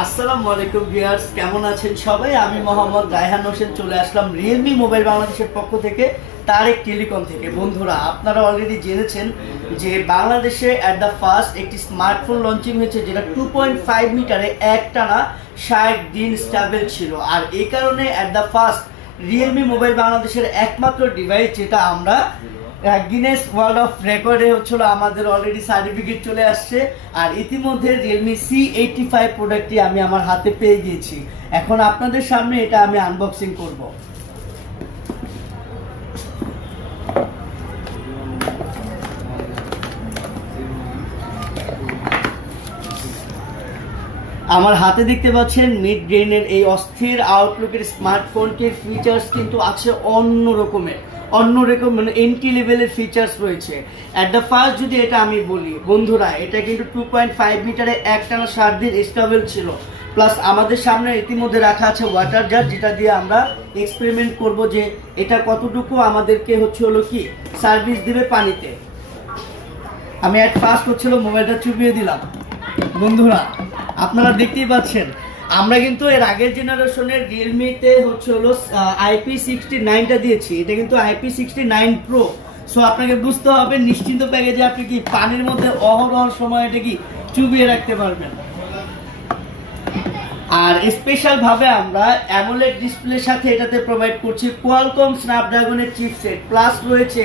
আসসালামু আলাইকুম ভিউয়ার্স, কেমন আছেন সবাই? আমি মোহাম্মদ রায়হান হোসেন চলে আসলাম রিয়েলমি মোবাইল বাংলাদেশের পক্ষ থেকে, তারেক টেলিকম থেকে। বন্ধুরা, আপনারা অলরেডি জেনেছেন যে বাংলাদেশে অ্যাট দ্য ফার্স্ট একটি স্মার্টফোন লঞ্চিং হয়েছে, যেটা 2.5 মিটারে একটানা 60 দিন স্টেবল ছিল। আর এই কারণে at the first Realme mobile বাংলাদেশের একমাত্র ডিভাইস যেটা আমরা গিনেস ওয়ার্ল্ড অফ রেকর্ডে হচ্ছিল, আমাদের অলরেডি সার্টিফিকেট চলে আসছে। আর ইতিমধ্যে রিয়েলমি C85 প্রোডাক্টটি আমি আমার হাতে পেয়ে গিয়েছি। এখন আপনাদের সামনে এটা আমি আনবক্সিং করব। আমার হাতে দেখতে পাচ্ছেন মিড ব্রেনের এই অস্থির আউটলুকের স্মার্টফোনটির ফিচার্স কিন্তু আছে অন্য রকমের, মানে এন্ট্রি লেভেলের ফিচার্স রয়েছে। অ্যাট দ্য ফার্স্ট যদি এটা আমি বলি বন্ধুরা, এটা কিন্তু 2.5 মিটারে একটানা 60 দিন স্টেবল ছিল। প্লাস আমাদের সামনে ইতিমধ্যে রাখা আছে ওয়াটার জার, যেটা দিয়ে আমরা এক্সপেরিমেন্ট করব যে এটা কতটুকু আমাদেরকে কি সার্ভিস দিবে পানিতে। আমি অ্যাট ফার্স্ট মোবাইলটা চুপিয়ে দিলাম। বন্ধুরা, আপনারা দেখতেই পাচ্ছেন আমরা কিন্তু এর আগের জেনারেশনের রিয়েলমিতে IP69টা দিয়েছি, এটা কিন্তু IP69 Pro। সো আপনাকে বুঝতে হবে নিশ্চিন্ত প্যাকেজে আপনি কি পানির মধ্যে অহরহ সময় এটা কি চুবিয়ে রাখতে পারবেন। আর স্পেশাল ভাবে আমরা অ্যামোলেড ডিসপ্লের সাথে এটাতে প্রোভাইড করছি কোয়ালকম স্ন্যাপড্রাগনের চিপসেট, প্লাস রয়েছে